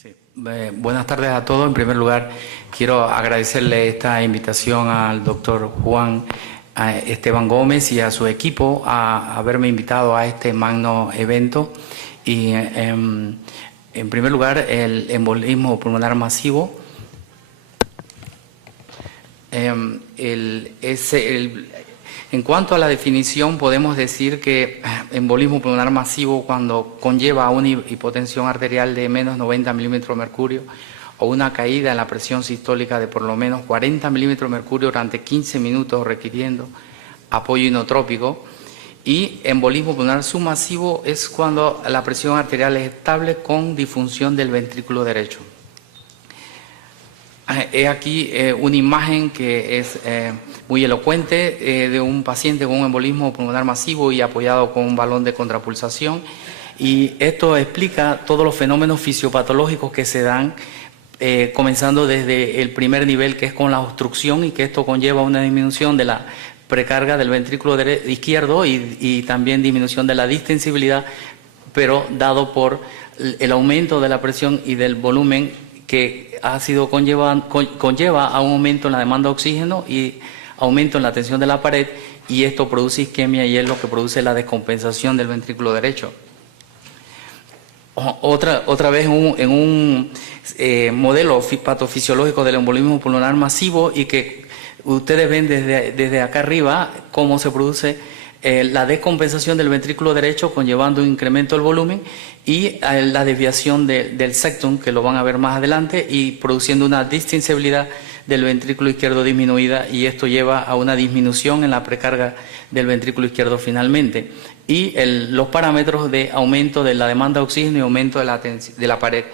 Sí. Buenas tardes a todos. En primer lugar, quiero agradecerle esta invitación al doctor Juan Esteban Gómez y a su equipo a haberme invitado a este magno evento. Y en primer lugar, el embolismo pulmonar masivo en cuanto a la definición, podemos decir que embolismo pulmonar masivo, cuando conlleva una hipotensión arterial de menos 90 milímetros de mercurio o una caída en la presión sistólica de por lo menos 40 milímetros de mercurio durante 15 minutos requiriendo apoyo inotrópico, y embolismo pulmonar submasivo es cuando la presión arterial es estable con disfunción del ventrículo derecho. He aquí una imagen que es muy elocuente de un paciente con un embolismo pulmonar masivo y apoyado con un balón de contrapulsación, y esto explica todos los fenómenos fisiopatológicos que se dan comenzando desde el primer nivel, que es con la obstrucción, y que esto conlleva una disminución de la precarga del ventrículo izquierdo y también disminución de la distensibilidad, pero dado por el aumento de la presión y del volumen que conlleva a un aumento en la demanda de oxígeno y aumento en la tensión de la pared, y esto produce isquemia y es lo que produce la descompensación del ventrículo derecho. Otra vez en un modelo patofisiológico del embolismo pulmonar masivo, y que ustedes ven desde acá arriba cómo se produce la descompensación del ventrículo derecho, conllevando un incremento del volumen y la desviación del septum, que lo van a ver más adelante, y produciendo una distensibilidad del ventrículo izquierdo disminuida, y esto lleva a una disminución en la precarga del ventrículo izquierdo finalmente, y los parámetros de aumento de la demanda de oxígeno y aumento de la pared.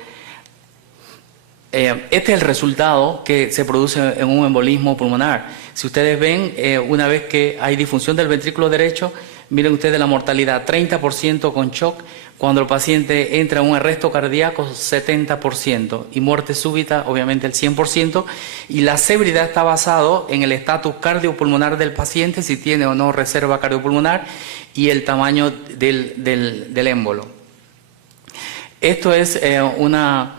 Este es el resultado que se produce en un embolismo pulmonar. Si ustedes ven, una vez que hay disfunción del ventrículo derecho, miren ustedes la mortalidad, 30% con shock, cuando el paciente entra en un arresto cardíaco, 70%, y muerte súbita, obviamente, el 100%, y la severidad está basado en el estatus cardiopulmonar del paciente, si tiene o no reserva cardiopulmonar, y el tamaño del émbolo. Esto es una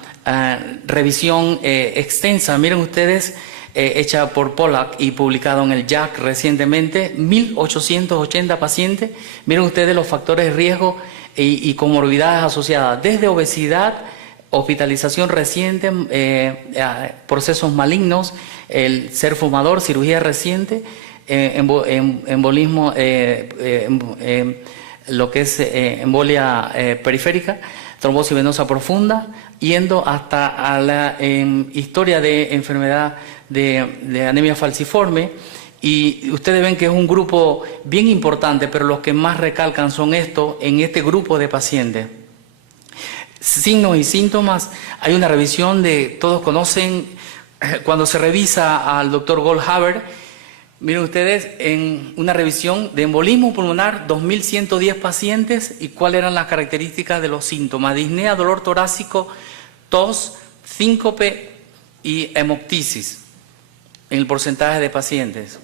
revisión extensa, miren ustedes, hecha por Pollack y publicado en el JACC recientemente, 1.880 pacientes. Miren ustedes los factores de riesgo y comorbilidades asociadas, desde obesidad, hospitalización reciente, procesos malignos, el ser fumador, cirugía reciente, embolismo, lo que es embolia periférica, trombosis venosa profunda, yendo hasta a la historia de enfermedad de anemia falciforme. Y ustedes ven que es un grupo bien importante, pero los que más recalcan son en este grupo de pacientes. Signos y síntomas, hay una revisión todos conocen, cuando se revisa al doctor Goldhaber, miren ustedes, en una revisión de embolismo pulmonar, 2.110 pacientes, y cuáles eran las características de los síntomas: disnea, dolor torácico, tos, síncope y hemoptisis en el porcentaje de pacientes.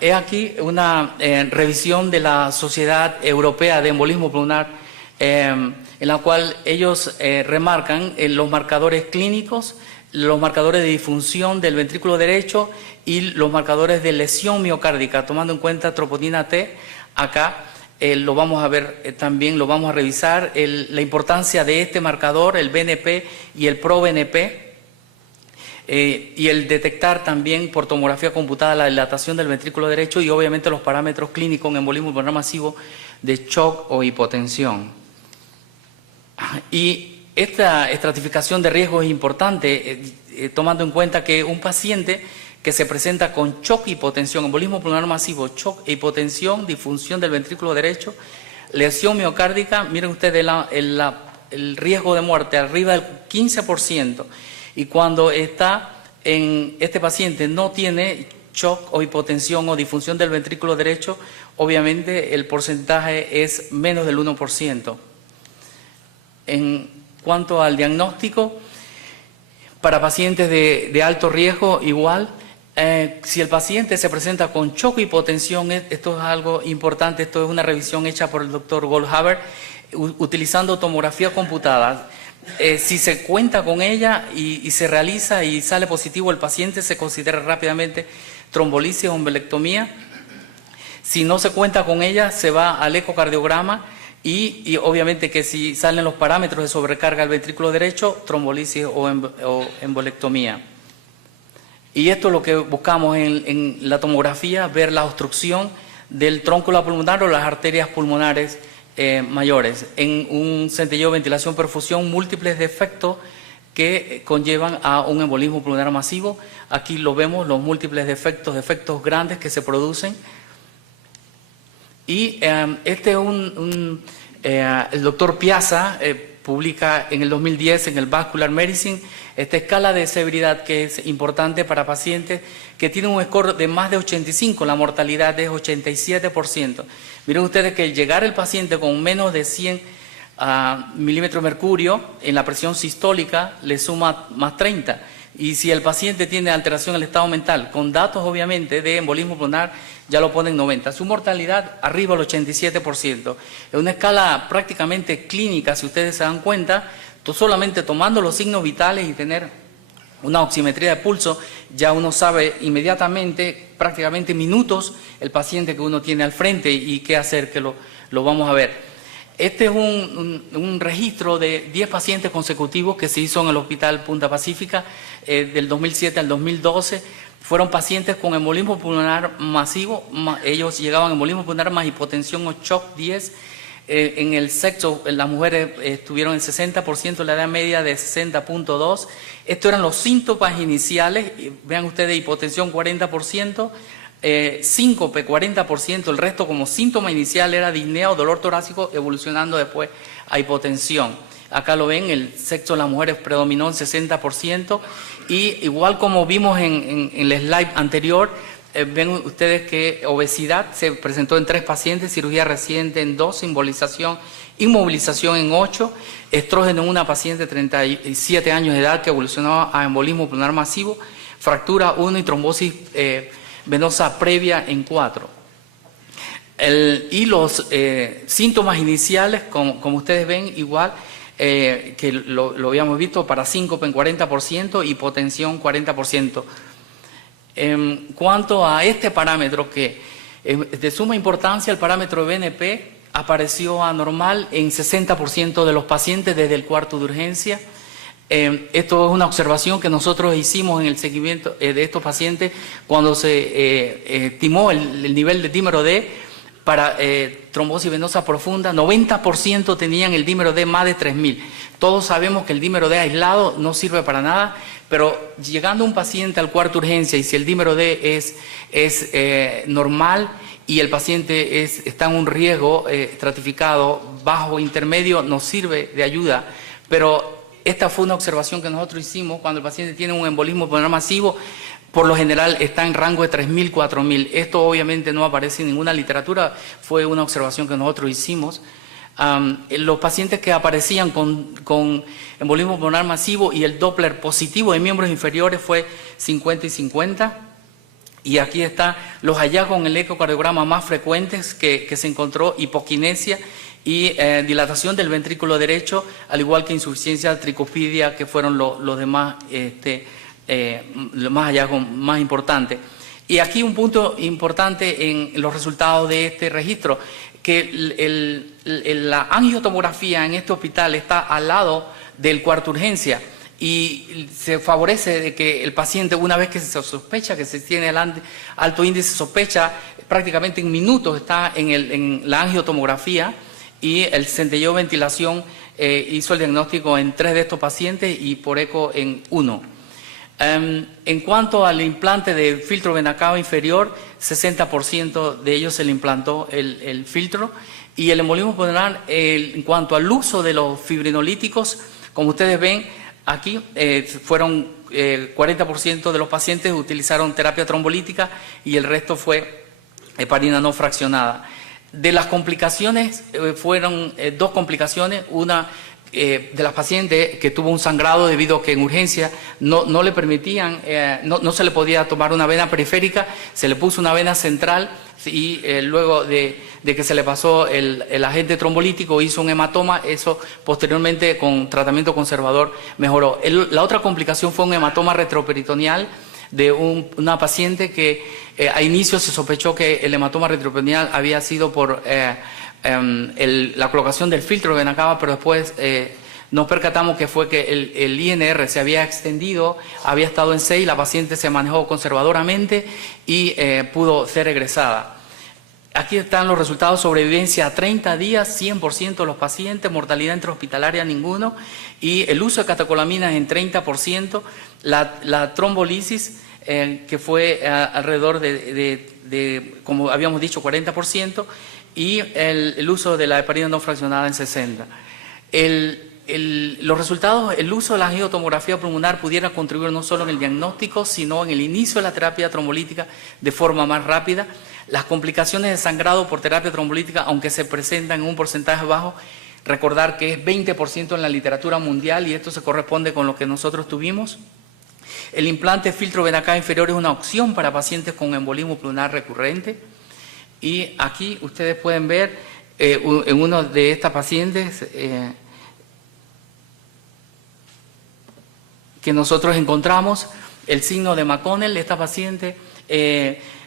He aquí una revisión de la Sociedad Europea de Embolismo Pulmonar, en la cual ellos remarcan los marcadores clínicos, los marcadores de disfunción del ventrículo derecho y los marcadores de lesión miocárdica, tomando en cuenta troponina T. Acá lo vamos a ver también, lo vamos a revisar, la importancia de este marcador, el BNP y el ProBNP, y el detectar también por tomografía computada la dilatación del ventrículo derecho, y obviamente los parámetros clínicos en embolismo pulmonar masivo de shock o hipotensión. Y esta estratificación de riesgo es importante, tomando en cuenta que un paciente que se presenta con shock, hipotensión, embolismo pulmonar masivo, shock, hipotensión, disfunción del ventrículo derecho, lesión miocárdica, miren ustedes el riesgo de muerte arriba del 15%, y cuando este paciente no tiene shock o hipotensión o disfunción del ventrículo derecho, obviamente el porcentaje es menos del 1%. En cuanto al diagnóstico, para pacientes de alto riesgo, igual, si el paciente se presenta con shock o hipotensión, esto es algo importante, esto es una revisión hecha por el doctor Goldhaber, utilizando tomografía computada. Si se cuenta con ella y se realiza y sale positivo el paciente, se considera rápidamente trombolisis o embolectomía. Si no se cuenta con ella, se va al ecocardiograma y obviamente que si salen los parámetros de sobrecarga del ventrículo derecho, trombolisis o embolectomía. Y esto es lo que buscamos en la tomografía, ver la obstrucción del trónculo pulmonar o las arterias pulmonares mayores. En un centelleo de ventilación perfusión, múltiples defectos que conllevan a un embolismo pulmonar masivo. Aquí lo vemos, los múltiples defectos grandes que se producen. Y este es el doctor Piazza publica en el 2010 en el Vascular Medicine esta escala de severidad que es importante para pacientes que tienen un score de más de 85, la mortalidad es 87%. Miren ustedes que al llegar el paciente con menos de 100 milímetros de mercurio en la presión sistólica le suma más 30. Y si el paciente tiene alteración del estado mental, con datos obviamente de embolismo pulmonar, ya lo ponen 90. Su mortalidad arriba al 87%. Es una escala prácticamente clínica, si ustedes se dan cuenta, solamente tomando los signos vitales y tener una oximetría de pulso, ya uno sabe inmediatamente, prácticamente minutos, el paciente que uno tiene al frente y qué hacer, que lo vamos a ver. Este es un registro de 10 pacientes consecutivos que se hizo en el Hospital Punta Pacífica del 2007 al 2012. Fueron pacientes con embolismo pulmonar masivo, ellos llegaban a embolismo pulmonar más hipotensión o shock 10. En el sexo, las mujeres estuvieron en 60%, la edad media de 60.2. Estos eran los síntomas iniciales, vean ustedes, hipotensión 40%, síncope 40%, el resto como síntoma inicial era disnea o dolor torácico, evolucionando después a hipotensión. Acá lo ven, el sexo de las mujeres predominó en 60%, y igual como vimos en el slide anterior, ven ustedes que obesidad se presentó en 3 pacientes, cirugía reciente en 2, inmovilización en 8, estrógeno en una paciente de 37 años de edad que evolucionó a embolismo pulmonar masivo, fractura 1 y trombosis venosa previa en 4. Y los síntomas iniciales, como ustedes ven, igual que lo habíamos visto, para síncope en 40%, hipotensión 40%. En cuanto a este parámetro, que es de suma importancia, el parámetro BNP apareció anormal en 60% de los pacientes desde el cuarto de urgencia. Esto es una observación que nosotros hicimos en el seguimiento de estos pacientes cuando se estimó el nivel de dímero D para trombosis venosa profunda. 90% tenían el dímero D más de 3000. Todos sabemos que el dímero D aislado no sirve para nada, pero llegando un paciente al cuarto de urgencia y si el dímero D es normal y el paciente está en un riesgo estratificado bajo o intermedio, nos sirve de ayuda. Pero esta fue una observación que nosotros hicimos cuando el paciente tiene un embolismo pulmonar masivo. Por lo general está en rango de 3.000, 4.000. Esto obviamente no aparece en ninguna literatura, fue una observación que nosotros hicimos. Los pacientes que aparecían con embolismo pulmonar masivo y el Doppler positivo de miembros inferiores fue 50 y 50. Y aquí están los hallazgos en el ecocardiograma más frecuentes que se encontró: hipoquinesia y dilatación del ventrículo derecho, al igual que insuficiencia tricuspidia, que fueron los demás los más hallazgos más importantes. Y aquí un punto importante en los resultados de este registro, que la angiotomografía en este hospital está al lado del cuarto de urgencia y se favorece de que el paciente, una vez que se sospecha que se tiene el alto índice de sospecha, prácticamente en minutos está en la angiotomografía, y el centelleo de ventilación hizo el diagnóstico en 3 de estos pacientes y por eco en 1. En cuanto al implante de filtro vena cava inferior, 60% de ellos se le implantó el filtro. Y el embolismo pulmonar, en cuanto al uso de los fibrinolíticos, como ustedes ven aquí, fueron 40% de los pacientes utilizaron terapia trombolítica y el resto fue heparina no fraccionada. De las complicaciones, fueron 2 complicaciones, una de las pacientes que tuvo un sangrado debido a que en urgencia no le permitían, no se le podía tomar una vena periférica, se le puso una vena central y luego de que se le pasó el agente trombolítico hizo un hematoma, eso posteriormente con tratamiento conservador mejoró. La otra complicación fue un hematoma retroperitoneal de una paciente que a inicio se sospechó que el hematoma retroperitoneal había sido por la colocación del filtro de vena cava, pero después nos percatamos que fue que el INR se había extendido, había estado en 6, la paciente se manejó conservadoramente y pudo ser egresada. Aquí están los resultados: sobrevivencia a 30 días, 100% de los pacientes, mortalidad intrahospitalaria ninguno, y el uso de catecolaminas en 30%, la trombolisis que fue alrededor de, como habíamos dicho, 40%, y el uso de la heparina no fraccionada en 60%. Los resultados, el uso de la angiotomografía pulmonar pudiera contribuir no solo en el diagnóstico, sino en el inicio de la terapia trombolítica de forma más rápida. Las complicaciones de sangrado por terapia trombolítica, aunque se presentan en un porcentaje bajo, recordar que es 20% en la literatura mundial y esto se corresponde con lo que nosotros tuvimos. El implante filtro vena cava inferior es una opción para pacientes con embolismo pulmonar recurrente. Y aquí ustedes pueden ver en uno de estas pacientes que nosotros encontramos el signo de McConnell. Esta paciente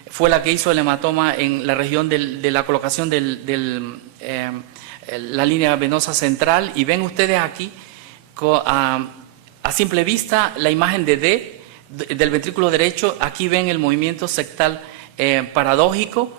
fue la que hizo el hematoma en la región de la colocación la línea venosa central, y ven ustedes aquí a simple vista la imagen de del ventrículo derecho. Aquí ven el movimiento septal paradójico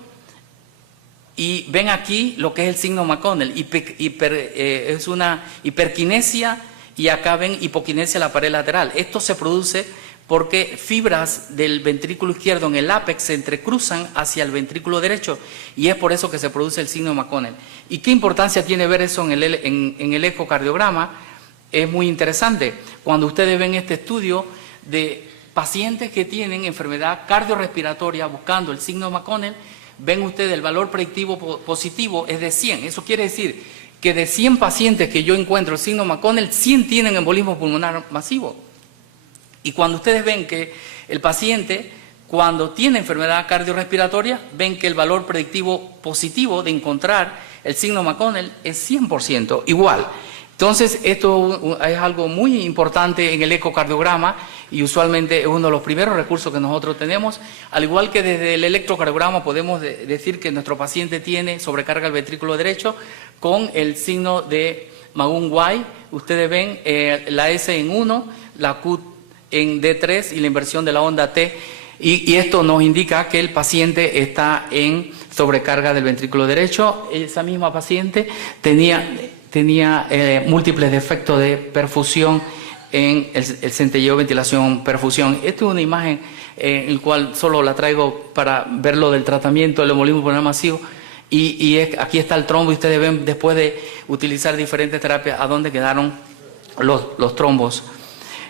y ven aquí lo que es el signo McConnell, es una hiperquinesia, y acá ven hipoquinesia en la pared lateral. Esto se produce porque fibras del ventrículo izquierdo en el ápex se entrecruzan hacia el ventrículo derecho y es por eso que se produce el signo de McConnell. ¿Y qué importancia tiene ver eso en el ecocardiograma? Es muy interesante. Cuando ustedes ven este estudio de pacientes que tienen enfermedad cardiorrespiratoria buscando el signo de McConnell, ven ustedes el valor predictivo positivo es de 100. Eso quiere decir que de 100 pacientes que yo encuentro el signo de McConnell, 100 tienen embolismo pulmonar masivo. Y cuando ustedes ven que el paciente, cuando tiene enfermedad cardiorrespiratoria, ven que el valor predictivo positivo de encontrar el signo McConnell es 100% igual. Entonces, esto es algo muy importante en el ecocardiograma y usualmente es uno de los primeros recursos que nosotros tenemos. Al igual que desde el electrocardiograma podemos decir que nuestro paciente tiene sobrecarga del ventrículo derecho con el signo de Magoon-White. Ustedes ven la S en 1, la Q en D3 y la inversión de la onda T, y esto nos indica que el paciente está en sobrecarga del ventrículo derecho. Esa misma paciente tenía múltiples defectos de perfusión en el centelleo, ventilación, perfusión. Esta es una imagen en la cual solo la traigo para ver lo del tratamiento del embolismo pulmonar masivo, y aquí está el trombo y ustedes ven después de utilizar diferentes terapias a dónde quedaron los trombos.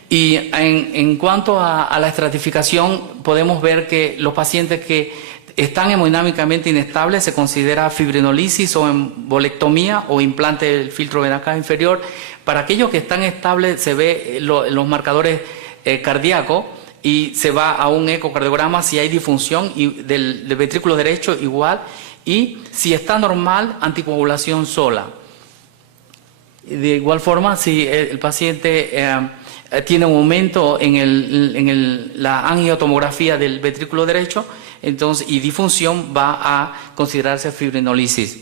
Y en cuanto a la estratificación, podemos ver que los pacientes que están hemodinámicamente inestables se considera fibrinolisis o embolectomía o implante del filtro vena cava inferior. Para aquellos que están estables se ve los marcadores cardíacos y se va a un ecocardiograma si hay disfunción del ventrículo derecho igual, y si está normal, anticoagulación sola. De igual forma, si el paciente tiene un aumento en la angiotomografía del ventrículo derecho, entonces, y disfunción, va a considerarse fibrinolisis.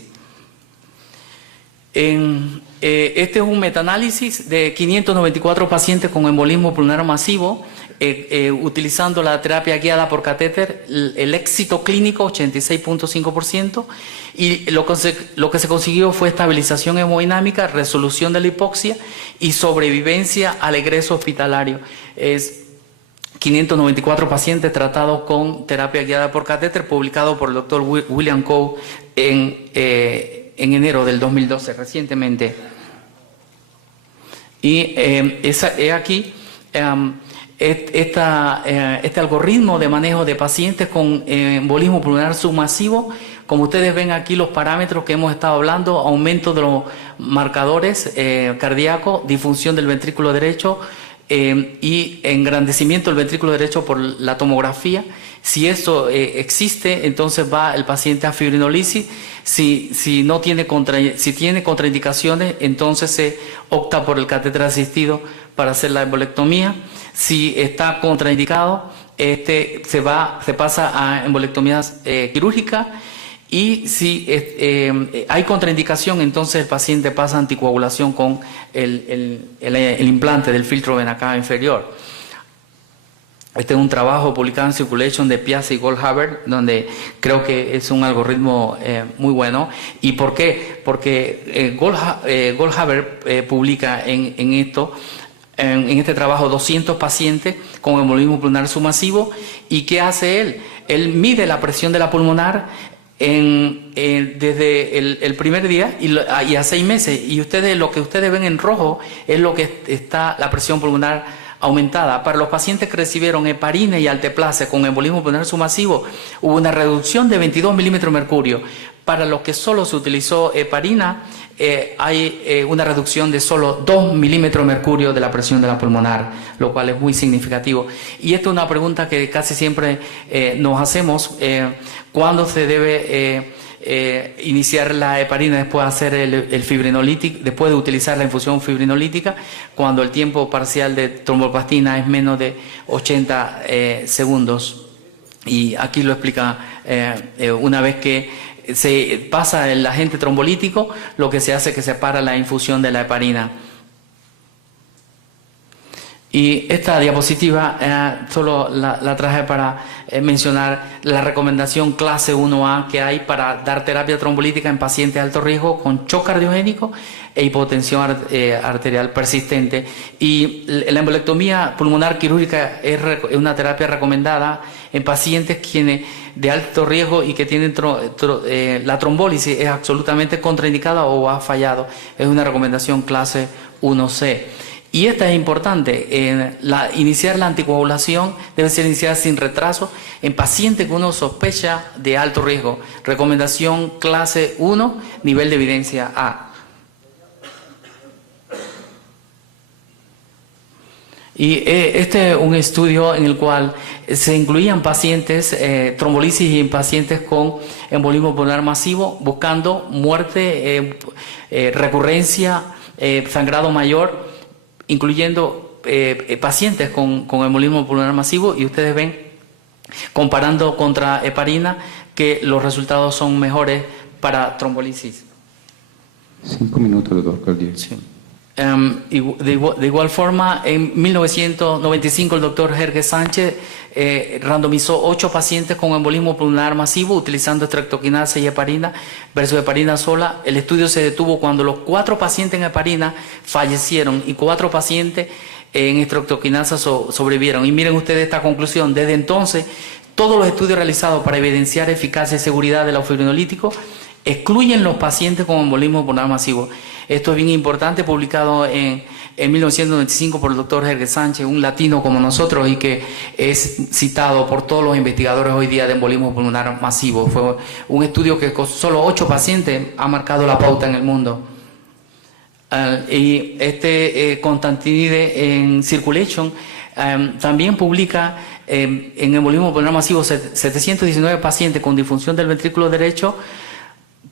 Este es un metaanálisis de 594 pacientes con embolismo pulmonar masivo, utilizando la terapia guiada por catéter. El éxito clínico 86.5%, y lo que se consiguió fue estabilización hemodinámica, resolución de la hipoxia y sobrevivencia al egreso hospitalario. Es 594 pacientes tratados con terapia guiada por catéter, publicado por el doctor William Coe en enero del 2012, recientemente. Y aquí este algoritmo de manejo de pacientes con embolismo pulmonar submasivo. Como ustedes ven aquí los parámetros que hemos estado hablando, aumento de los marcadores cardíacos, disfunción del ventrículo derecho y engrandecimiento del ventrículo derecho por la tomografía. Si esto existe, entonces va el paciente a fibrinolisis. Si tiene contraindicaciones, entonces se opta por el catéter asistido para hacer la embolectomía. Si está contraindicado, se pasa a embolectomías quirúrgicas. Y si hay contraindicación, entonces el paciente pasa a anticoagulación con el implante del filtro vena cava inferior. Este es un trabajo publicado en Circulation de Piazza y Goldhaber, donde creo que es un algoritmo muy bueno. ¿Y por qué? Porque Goldhaber publica en este trabajo 200 pacientes con embolismo pulmonar submasivo. ¿Y qué hace él? Él mide la presión de la pulmonar desde el primer día y a 6 meses. Y lo que ustedes ven en rojo es lo que está la presión pulmonar aumentada. Para los pacientes que recibieron heparina y alteplase con embolismo pulmonar submasivo, hubo una reducción de 22 milímetros de mercurio. Para los que solo se utilizó heparina, hay una reducción de solo 2 milímetros de mercurio de la presión de la pulmonar, lo cual es muy significativo. Y esta es una pregunta que casi siempre nos hacemos, ¿cuándo se debe iniciar la heparina después de hacer el fibrinolítico, después de utilizar la infusión fibrinolítica? Cuando el tiempo parcial de tromboplastina es menos de 80 segundos. Y aquí lo explica una vez que se pasa el agente trombolítico, lo que se hace es que se para la infusión de la heparina. Y esta diapositiva solo la traje para mencionar la recomendación clase 1A que hay para dar terapia trombolítica en pacientes de alto riesgo con shock cardiogénico e hipotensión arterial persistente. Y la embolectomía pulmonar quirúrgica es una terapia recomendada en pacientes quienes de alto riesgo y que tienen la trombólisis es absolutamente contraindicada o ha fallado. Es una recomendación clase 1C. Y esta es importante, iniciar la anticoagulación debe ser iniciada sin retraso en pacientes que uno sospecha de alto riesgo. Recomendación clase 1, nivel de evidencia A. Y este es un estudio en el cual se incluían pacientes, trombolisis y en pacientes con embolismo pulmonar masivo, buscando muerte, recurrencia, sangrado mayor, incluyendo pacientes con embolismo pulmonar masivo, y ustedes ven, comparando contra heparina, que los resultados son mejores para trombolisis. 5 minutos, doctor Cardiac. Sí. De igual forma, en 1995 el doctor Jerge Sánchez randomizó 8 pacientes con embolismo pulmonar masivo utilizando estreptoquinasa y heparina versus heparina sola. El estudio se detuvo cuando los 4 pacientes en heparina fallecieron y 4 pacientes en estreptoquinasa sobrevivieron. Y miren ustedes esta conclusión. Desde entonces, todos los estudios realizados para evidenciar eficacia y seguridad del fibrinolítico excluyen los pacientes con embolismo pulmonar masivo. Esto es bien importante, publicado en 1995 por el doctor Jerge Sánchez, un latino como nosotros y que es citado por todos los investigadores hoy día de embolismo pulmonar masivo. Fue un estudio que con solo 8 pacientes ha marcado la pauta en el mundo. Y Constantinide en Circulation también publica en embolismo pulmonar masivo 719 pacientes con disfunción del ventrículo derecho.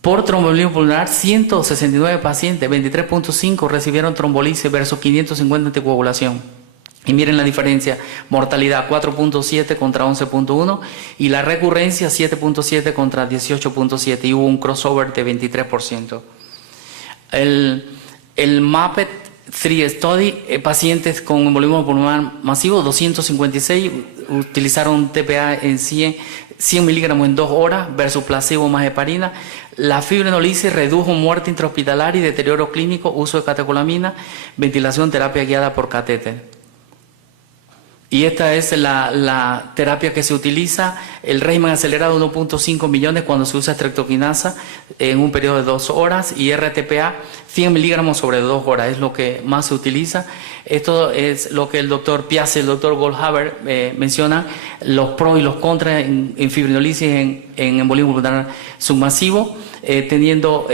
Por tromboembolismo pulmonar, 169 pacientes, 23.5 recibieron trombolisis versus 550 anticoagulación. Y miren la diferencia, mortalidad 4.7 contra 11.1 y la recurrencia 7.7 contra 18.7 y hubo un crossover de 23%. El MAPET-3 Study, pacientes con embolismo pulmonar masivo, 256 utilizaron TPA en 100 miligramos en 2 horas versus placebo más heparina. La fibrinolisis redujo muerte intrahospitalaria y deterioro clínico, uso de catecolamina, ventilación, terapia guiada por catéter. Y esta es la terapia que se utiliza, el régimen acelerado 1.5 millones cuando se usa estreptoquinasa en un periodo de 2 horas y RTPA 100 miligramos sobre 2 horas, es lo que más se utiliza. Esto es lo que el doctor Piazzi y el doctor Goldhaber mencionan, los pros y los contras en fibrinolisis en embolismo pulmonar submasivo, teniendo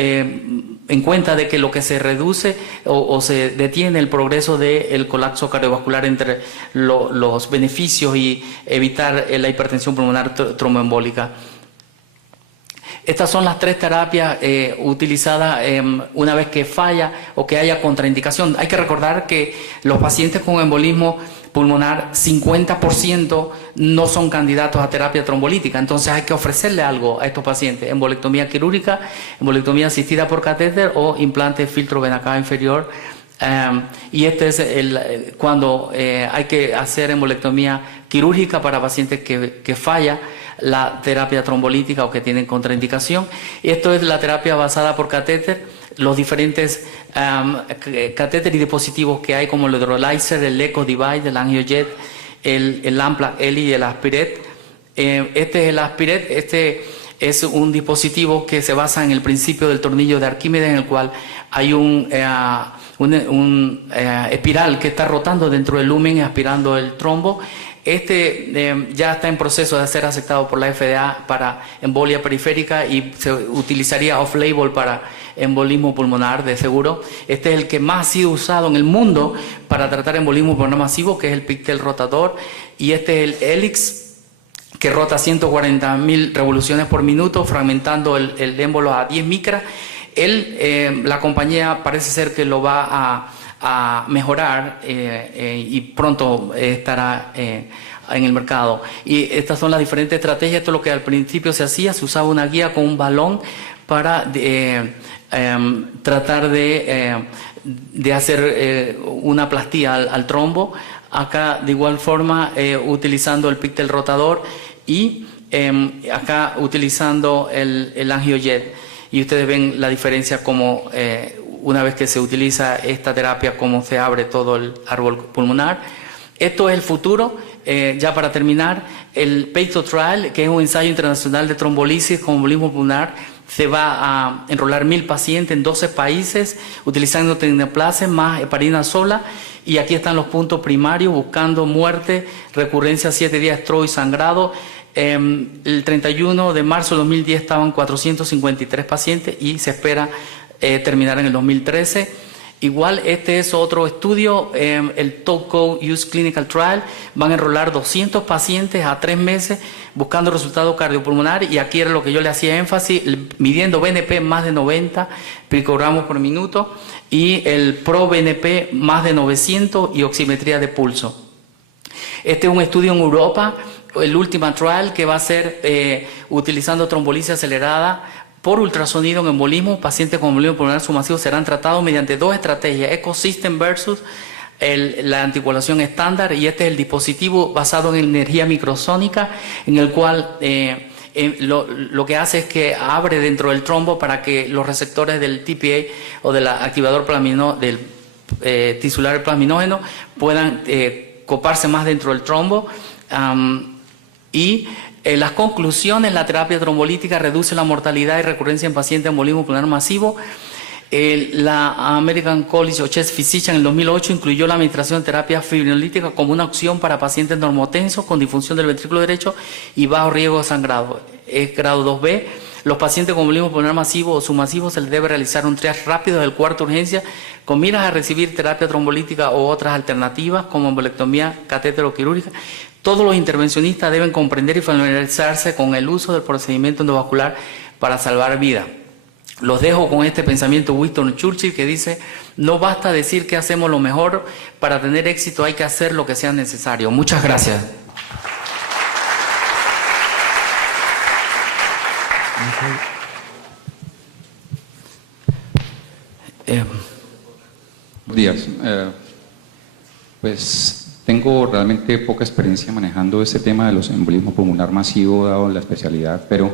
en cuenta de que lo que se reduce o se detiene el progreso del colapso cardiovascular entre los beneficios y evitar la hipertensión pulmonar tromboembólica. Estas son las 3 terapias utilizadas una vez que falla o que haya contraindicación. Hay que recordar que los pacientes con embolismo pulmonar, 50% no son candidatos a terapia trombolítica, entonces hay que ofrecerle algo a estos pacientes: embolectomía quirúrgica, embolectomía asistida por catéter o implante de filtro vena cava inferior. Y este es cuando hay que hacer embolectomía quirúrgica para pacientes que falla la terapia trombolítica o que tienen contraindicación. Esto es la terapia basada por catéter, los diferentes catéteres y dispositivos que hay, como el hydrolyzer, el Echo Device, el AngioJet, el Amplac Eli y el Aspiret. Este es el Aspiret. Este es un dispositivo que se basa en el principio del tornillo de Arquímedes, en el cual hay un espiral que está rotando dentro del lumen aspirando el trombo. Este ya está en proceso de ser aceptado por la FDA para embolia periférica y se utilizaría off-label para embolismo pulmonar de seguro. Este es el que más ha sido usado en el mundo para tratar embolismo pulmonar masivo, que es el Pictel rotador, y este es el Helix, que rota 140.000 revoluciones por minuto, fragmentando el émbolo a 10 micras. La compañía parece ser que lo va a mejorar y pronto estará en el mercado. Y estas son las diferentes estrategias. Esto es lo que al principio se hacía: se usaba una guía con un balón para tratar de hacer una plastía al trombo. Acá de igual forma utilizando el Pictel rotador y acá utilizando el AngioJet. Y ustedes ven la diferencia como una vez que se utiliza esta terapia, cómo se abre todo el árbol pulmonar. Esto es el futuro. Ya para terminar, el PEITO Trial, que es un ensayo internacional de trombolisis con embolismo pulmonar, se va a enrolar 1000 pacientes en 12 países utilizando tenoplasma más heparina sola. Y aquí están los puntos primarios: buscando muerte, recurrencia 7 días, stroke y sangrado. El 31 de marzo de 2010 estaban 453 pacientes y se espera terminar en el 2013. Igual este es otro estudio, el TOCO Use Clinical Trial. Van a enrolar 200 pacientes a 3 meses buscando resultados cardiopulmonares, y aquí era lo que yo le hacía énfasis, midiendo BNP más de 90 picogramos por minuto y el PRO-BNP más de 900 y oximetría de pulso. Este es un estudio en Europa, el Ultima Trial, que va a ser utilizando trombolisis acelerada por ultrasonido en embolismo. Pacientes con embolismo pulmonar submasivo serán tratados mediante 2 estrategias: Ecosystem versus la anticoagulación estándar, y este es el dispositivo basado en energía microsónica, en el cual lo que hace es que abre dentro del trombo para que los receptores del TPA o del activador del tisular plasminógeno puedan coparse más dentro del trombo. Las conclusiones: la terapia trombolítica reduce la mortalidad y recurrencia en pacientes de embolismo pulmonar masivo. La American College of Chest Physicians en el 2008 incluyó la administración de terapia fibrinolítica como una opción para pacientes normotensos con disfunción del ventrículo derecho y bajo riesgo de sangrado. Es grado 2B. Los pacientes con embolismo pulmonar masivo o submasivo se les debe realizar un triage rápido del cuarto de urgencia con miras a recibir terapia trombolítica o otras alternativas como embolectomía catéter o quirúrgica. Todos los intervencionistas deben comprender y familiarizarse con el uso del procedimiento endovascular para salvar vidas. Los dejo con este pensamiento de Winston Churchill, que dice: no basta decir que hacemos lo mejor, para tener éxito hay que hacer lo que sea necesario. Muchas gracias. Buenos días. Pues tengo realmente poca experiencia manejando este tema de los embolismos pulmonar masivo, dado la especialidad, pero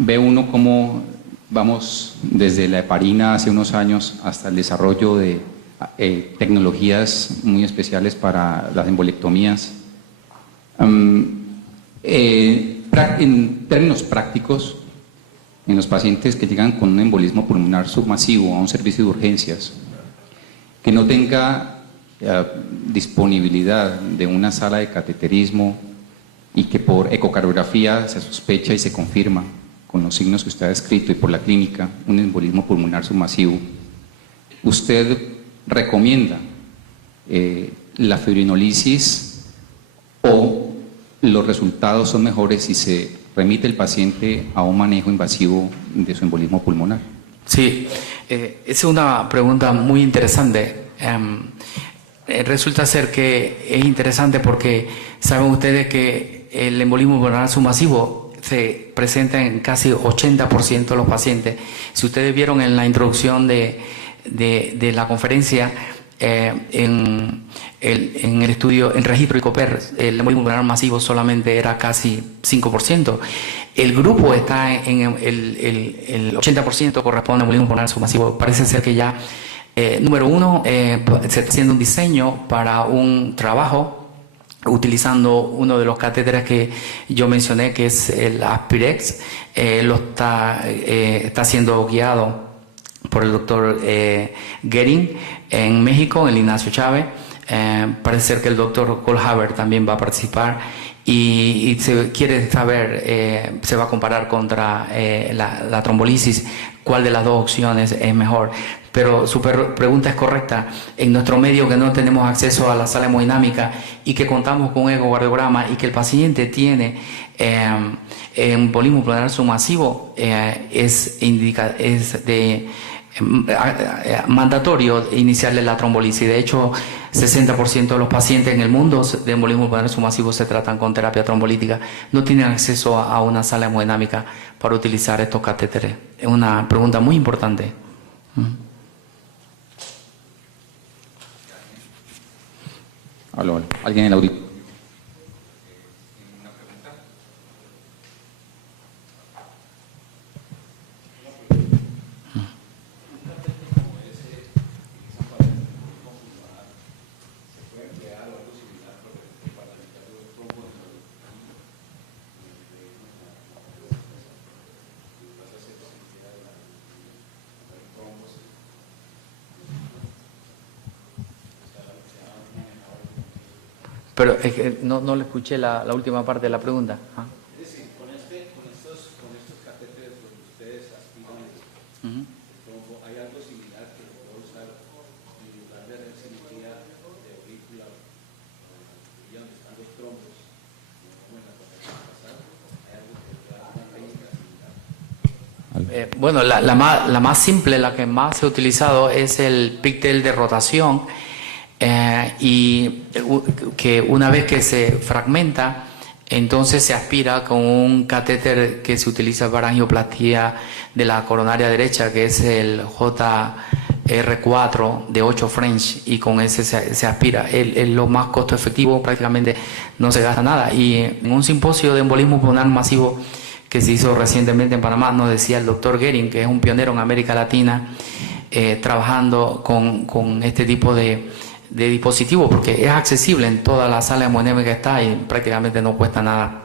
ve uno cómo vamos desde la heparina hace unos años hasta el desarrollo de tecnologías muy especiales para las embolectomías. En términos prácticos, en los pacientes que llegan con un embolismo pulmonar submasivo a un servicio de urgencias, que no tenga disponibilidad de una sala de cateterismo y que por ecocardiografía se sospecha y se confirma con los signos que usted ha descrito y por la clínica un embolismo pulmonar submasivo, ¿usted recomienda la fibrinolisis o los resultados son mejores si se remite el paciente a un manejo invasivo de su embolismo pulmonar? Sí, es una pregunta muy interesante. Resulta ser que es interesante porque saben ustedes que el embolismo pulmonar submasivo se presenta en casi 80% de los pacientes. Si ustedes vieron en la introducción de la conferencia, en el estudio, en registro ICOPER, el embolismo pulmonar masivo solamente era casi 5%. El grupo está en el 80% corresponde al embolismo pulmonar submasivo. Parece ser que ya, número uno, se está haciendo un diseño para un trabajo utilizando uno de los catéteres que yo mencioné, que es el Aspirex. Está siendo guiado por el doctor Gering en México, el Ignacio Chávez. Parece ser que el doctor Goldhaber también va a participar y se quiere saber, se va a comparar contra la trombolisis, cuál de las dos opciones es mejor. Pero su pregunta es correcta. En nuestro medio, que no tenemos acceso a la sala hemodinámica y que contamos con un ecocardiograma y que el paciente tiene embolismo pulmonar submasivo, es mandatorio iniciarle la trombolisis. De hecho, 60% de los pacientes en el mundo de embolismo pulmonar submasivo se tratan con terapia trombolítica. No tienen acceso a una sala hemodinámica para utilizar estos catéteres. Es una pregunta muy importante. Aló, ¿alguien en el auditorio? Pero es que no le escuché la última parte de la pregunta. Es decir, con estos catéteres donde ustedes aspiran el trombo, ¿hay algo similar que lo puedo usar en lugar de hacer cirugía de aurícula, donde están los trombos, como en la conferencia pasada? ¿Hay algo que pueda una técnica similar? Bueno, la más simple, la que más se ha utilizado es el pigtail de rotación. Y que una vez que se fragmenta, entonces se aspira con un catéter que se utiliza para angioplastía de la coronaria derecha, que es el JR4 de 8 French, y con ese se aspira. Es lo más costo efectivo, prácticamente no se gasta nada. Y en un simposio de embolismo pulmonar masivo que se hizo recientemente en Panamá, nos decía el doctor Gering, que es un pionero en América Latina, trabajando con este tipo de dispositivo, porque es accesible en toda la sala hemodinámica que está y prácticamente no cuesta nada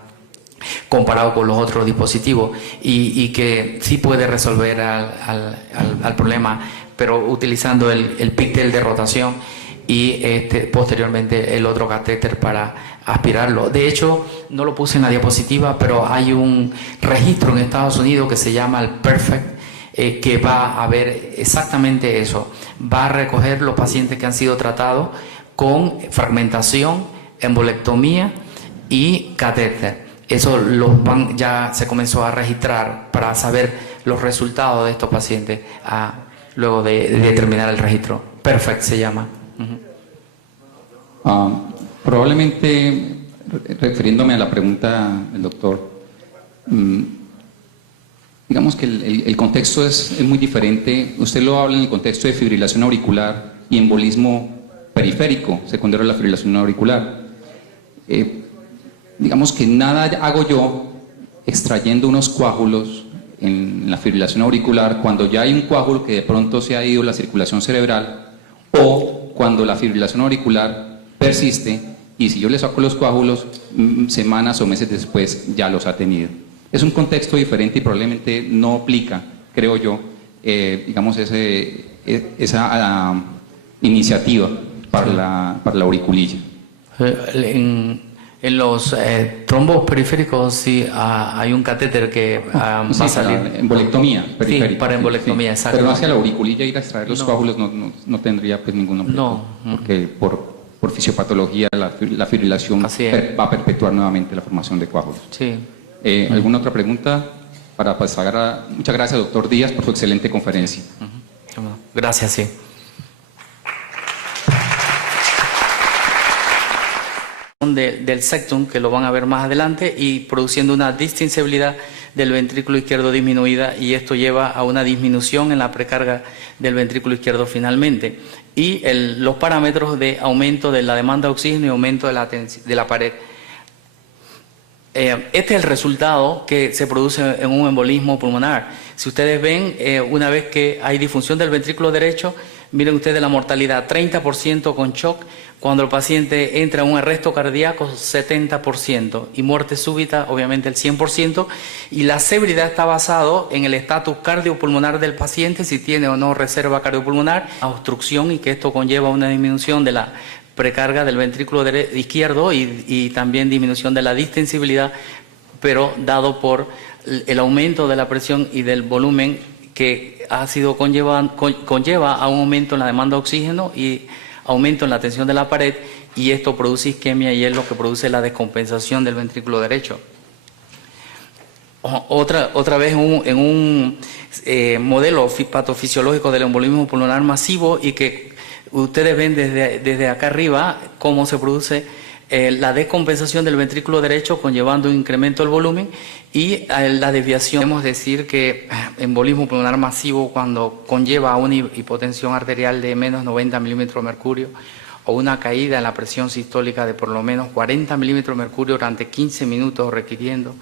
comparado con los otros dispositivos, y que sí puede resolver al problema, pero utilizando el pigtail de rotación y posteriormente el otro catéter para aspirarlo. De hecho, no lo puse en la diapositiva, pero hay un registro en Estados Unidos que se llama el Perfect, que va a ver exactamente eso. Va a recoger los pacientes que han sido tratados con fragmentación, embolectomía y catéter. Eso ya se comenzó a registrar para saber los resultados de estos pacientes luego de terminar el registro. Perfect se llama. Probablemente, refiriéndome a la pregunta del doctor, digamos que el contexto es muy diferente. Usted lo habla en el contexto de fibrilación auricular y embolismo periférico, secundario a la fibrilación auricular. Digamos que nada hago yo extrayendo unos coágulos en la fibrilación auricular cuando ya hay un coágulo que de pronto se ha ido la circulación cerebral o cuando la fibrilación auricular persiste y si yo le saco los coágulos, semanas o meses después ya los ha tenido. Es un contexto diferente y probablemente no aplica, creo yo, digamos, esa iniciativa para la auriculilla. En los trombos periféricos sí hay un catéter que va a salir. Para embolectomía periférica. Sí, para embolectomía, sí. exacto. Pero hacia la auriculilla ir a extraer los coágulos no tendría pues ningún objeto. No. Porque por fisiopatología la fibrilación va a perpetuar nuevamente la formación de coágulos. Sí. ¿Alguna otra pregunta? Para pasar muchas gracias, doctor Díaz, por su excelente conferencia. Gracias, sí. Del septum, que lo van a ver más adelante, y produciendo una distensibilidad del ventrículo izquierdo disminuida, y esto lleva a una disminución en la precarga del ventrículo izquierdo finalmente. Y los parámetros de aumento de la demanda de oxígeno y aumento de la pared. Este es el resultado que se produce en un embolismo pulmonar. Si ustedes ven, una vez que hay disfunción del ventrículo derecho, miren ustedes la mortalidad, 30% con shock, cuando el paciente entra en un arresto cardíaco, 70%, y muerte súbita, obviamente, el 100%, y la severidad está basado en el estatus cardiopulmonar del paciente, si tiene o no reserva cardiopulmonar, a obstrucción, y que esto conlleva una disminución de la precarga del ventrículo izquierdo y también disminución de la distensibilidad, pero dado por el aumento de la presión y del volumen que conlleva a un aumento en la demanda de oxígeno y aumento en la tensión de la pared, y esto produce isquemia y es lo que produce la descompensación del ventrículo derecho. Otra vez en un modelo patofisiológico del embolismo pulmonar masivo, y que ustedes ven desde acá arriba cómo se produce la descompensación del ventrículo derecho, conllevando un incremento del volumen y la desviación. Podemos decir que embolismo pulmonar masivo, cuando conlleva una hipotensión arterial de menos 90 milímetros de mercurio o una caída en la presión sistólica de por lo menos 40 milímetros de mercurio durante 15 minutos, requiriendo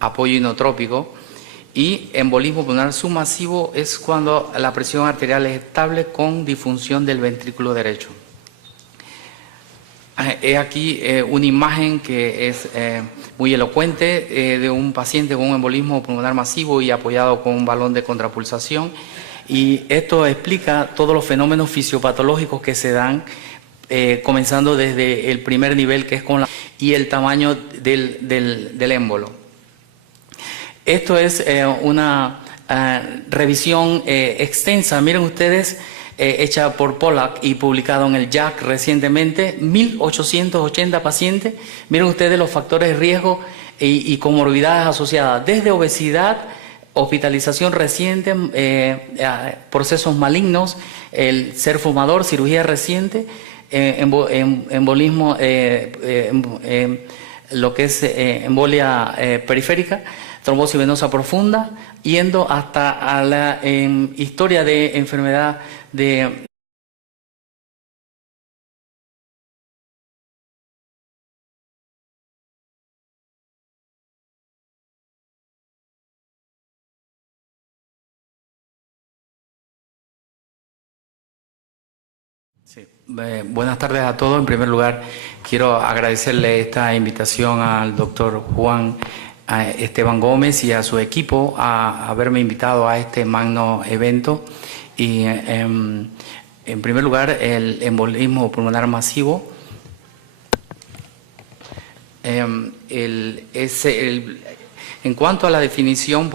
apoyo inotrópico. Y embolismo pulmonar submasivo es cuando la presión arterial es estable con disfunción del ventrículo derecho. He aquí una imagen que es muy elocuente de un paciente con un embolismo pulmonar masivo y apoyado con un balón de contrapulsación, y esto explica todos los fenómenos fisiopatológicos que se dan, comenzando desde el primer nivel, que es y el tamaño del émbolo. Esto es una revisión extensa, miren ustedes, hecha por Pollack y publicado en el JACC recientemente, 1.880 pacientes. Miren ustedes los factores de riesgo y comorbidades asociadas, desde obesidad, hospitalización reciente, procesos malignos, el ser fumador, cirugía reciente, embolismo, lo que es embolia periférica, trombosis venosa profunda, yendo hasta a la historia de enfermedad de buenas tardes a todos. En primer lugar, quiero agradecerle esta invitación al doctor Juan Esteban Gómez y a su equipo a haberme invitado a este magno evento. Y en primer lugar, el embolismo pulmonar masivo en cuanto a la definición,